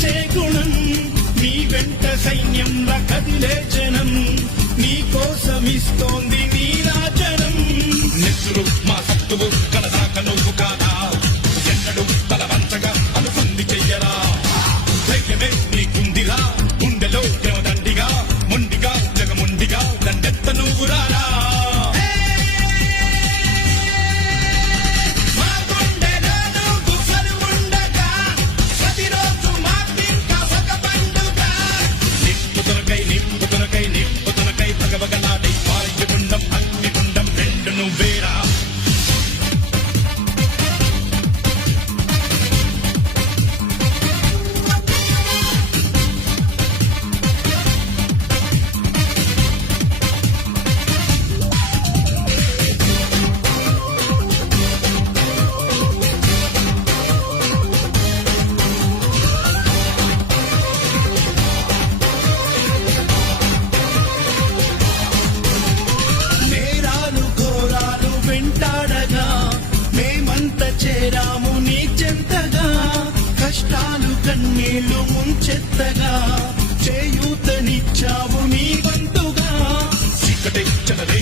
పంచే గుణం నీ వెంట సైన్యంలా కదిలే జనం నీ కోసమిస్తోంది నీరాజనం నెత్తురు మా సత్తువు కలదాక నువ్వు కాదా ఎన్నడు తల వంచగా అనుకుంది చెయ్యరా ధైర్యమే నీకుందిరా గుండెలో దండిగా మొండిగా జగముండిగా దండెత్త నువ్వు రారా భగవగలాడే పారిగుండం అగ్నిగుండం రెండు నువ్వేరా వెంటాడగా మేమంత చేరాము నీ చెంతగా కష్టాలు కన్నీళ్లు ముంచెత్తగా చేయూతనిచ్చావు నీ వంతుగా చీకటి చెలరే